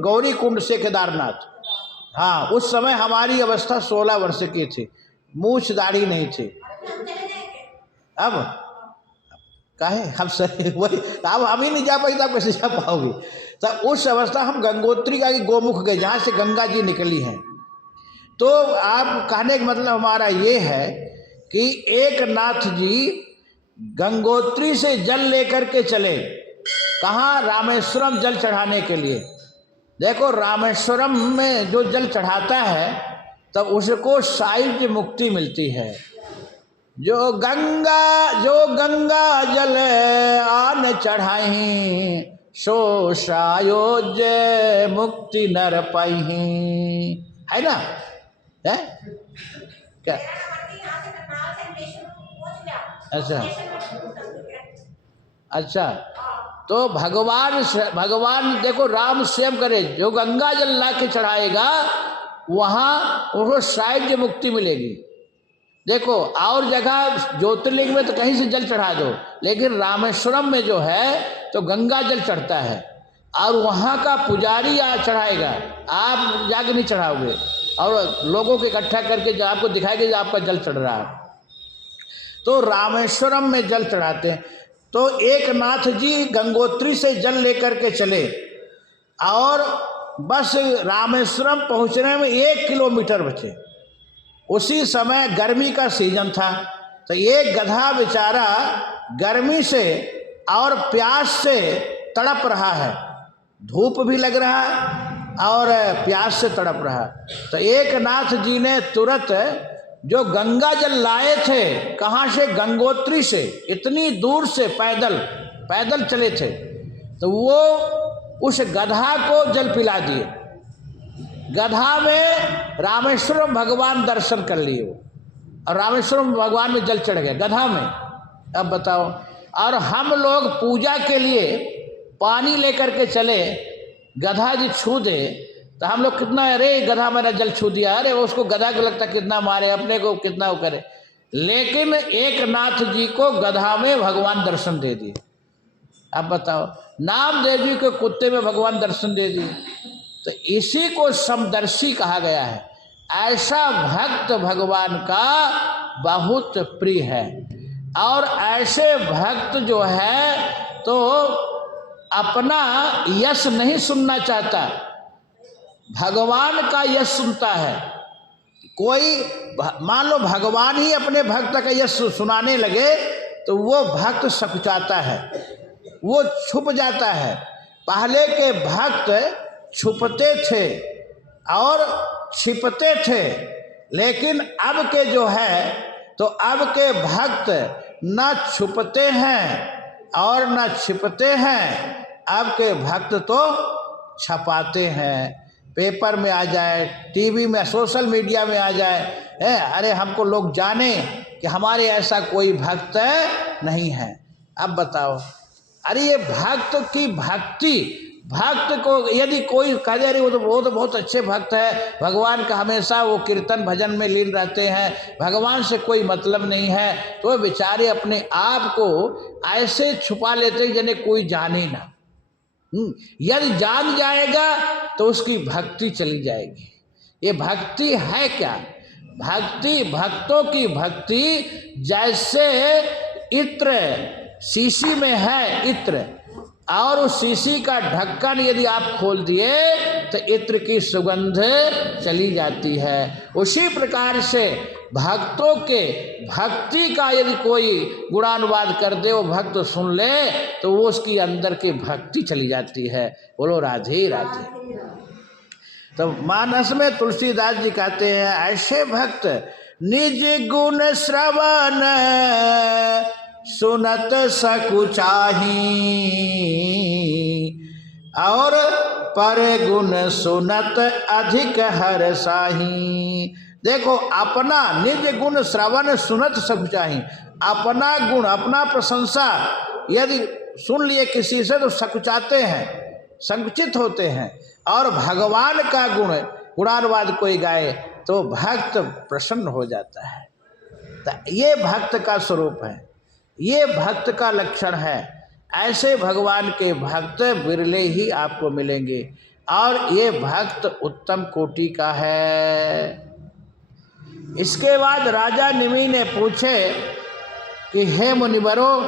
गौरी कुंड से केदारनाथ। हाँ, उस समय हमारी अवस्था 16 वर्ष की थी, मूछ दाढ़ी नहीं थी। अब काहे हम सही वही, अब हम ही नहीं जा पाई तो आप कैसे जा पाओगे। तब उस अवस्था हम गंगोत्री का गोमुख गए, जहाँ से गंगा जी निकली हैं। तो आप कहने का मतलब हमारा ये है कि एक नाथ जी गंगोत्री से जल लेकर के चले, कहाँ? रामेश्वरम जल चढ़ाने के लिए। देखो, रामेश्वरम में जो जल चढ़ाता है तब उसको सायुज्य मुक्ति मिलती है। जो गंगा जल आन चढ़ाई, सो सायुज्य मुक्ति नर पाई, है ना? है क्या? अच्छा, तो भगवान देखो, राम स्वयं करे, जो गंगा जल ला के चढ़ाएगा वहाँ उसको सायुज्य मुक्ति मिलेगी। देखो, और जगह ज्योतिर्लिंग में तो कहीं से जल चढ़ा दो, लेकिन रामेश्वरम में जो है तो गंगा जल चढ़ता है, और वहाँ का पुजारी चढ़ाएगा, आप जाके नहीं चढ़ाओगे, और लोगों को इकट्ठा करके जो आपको दिखाएगा कि आपका जल चढ़ रहा है। तो रामेश्वरम में जल चढ़ाते हैं। तो एक नाथ जी गंगोत्री से जल लेकर के चले, और बस रामेश्वरम पहुंचने में 1 किलोमीटर बचे। उसी समय गर्मी का सीजन था, तो एक गधा बेचारा गर्मी से और प्यास से तड़प रहा है, धूप भी लग रहा है और प्यास से तड़प रहा। तो एक नाथ जी ने तुरंत जो गंगा जल लाए थे, कहाँ से? गंगोत्री से, इतनी दूर से पैदल चले थे, तो वो उस गधा को जल पिला दिए। गधा में रामेश्वरम भगवान दर्शन कर लिए वो, और रामेश्वरम भगवान में जल चढ़ गए गधा में। अब बताओ, और हम लोग पूजा के लिए पानी लेकर के चले, गधा जी छू दे तो हम लोग कितना, अरे गधा मेरा जल छू दिया, अरे उसको गधा को लगता कितना मारे, अपने को कितना वो करे। लेकिन एक नाथ जी को गधा में भगवान दर्शन दे दिए। अब बताओ, नामदेव जी के कुत्ते में भगवान दर्शन दे दिए। तो इसी को समदर्शी कहा गया है। ऐसा भक्त भगवान का बहुत प्रिय है, और ऐसे भक्त जो है तो अपना यश नहीं सुनना चाहता, भगवान का यश सुनता है। कोई मान लो भगवान ही अपने भक्त का यश सुनाने लगे तो वो भक्त सकुचाता है, वो छुप जाता है। पहले के भक्त छुपते थे और छिपते थे, लेकिन अब के जो है तो अब के भक्त न छुपते हैं और न छिपते हैं, अब के भक्त तो छपाते हैं। पेपर में आ जाए, टीवी में, सोशल मीडिया में आ जाए, अरे हमको लोग जाने कि हमारे ऐसा कोई भक्त नहीं है। अब बताओ, अरे ये भक्त की भक्ति, भक्त को यदि कोई कह दे अरे वो तो बहुत अच्छे भक्त है, भगवान का हमेशा वो कीर्तन भजन में लीन रहते हैं, भगवान से कोई मतलब नहीं है, तो बेचारे अपने आप को ऐसे छुपा लेते हैं जैसे कोई जाने ना। यदि जान जाएगा तो उसकी भक्ति चली जाएगी। ये भक्ति है क्या? भक्ति, भक्तों की भक्ति जैसे इत्र शीशी में है, इत्र, और उस शीशी का ढक्कन यदि आप खोल दिए तो इत्र की सुगंध चली जाती है। उसी प्रकार से भक्तों के भक्ति का यदि कोई गुणानुवाद कर दे, वो भक्त सुन ले तो वो उसकी अंदर की भक्ति चली जाती है। बोलो राधे राधे। तो मानस में तुलसीदास जी कहते हैं, ऐसे भक्त निज गुण श्रवण सुनत सकुचाही, और पर गुण सुनत अधिक हरसाही। देखो, अपना निज गुण श्रवण सुनत सकुचाही, अपना गुण, अपना प्रशंसा यदि सुन लिए किसी से तो सकुचाते हैं, संकुचित होते हैं, और भगवान का गुणानुवाद कोई गाए तो भक्त प्रसन्न हो जाता है। तो ये भक्त का स्वरूप है, ये भक्त का लक्षण है। ऐसे भगवान के भक्त बिरले ही आपको मिलेंगे। और ये भक्त उत्तम कोटि का है। इसके बाद राजा निमि ने पूछे कि हे मुनिवरों,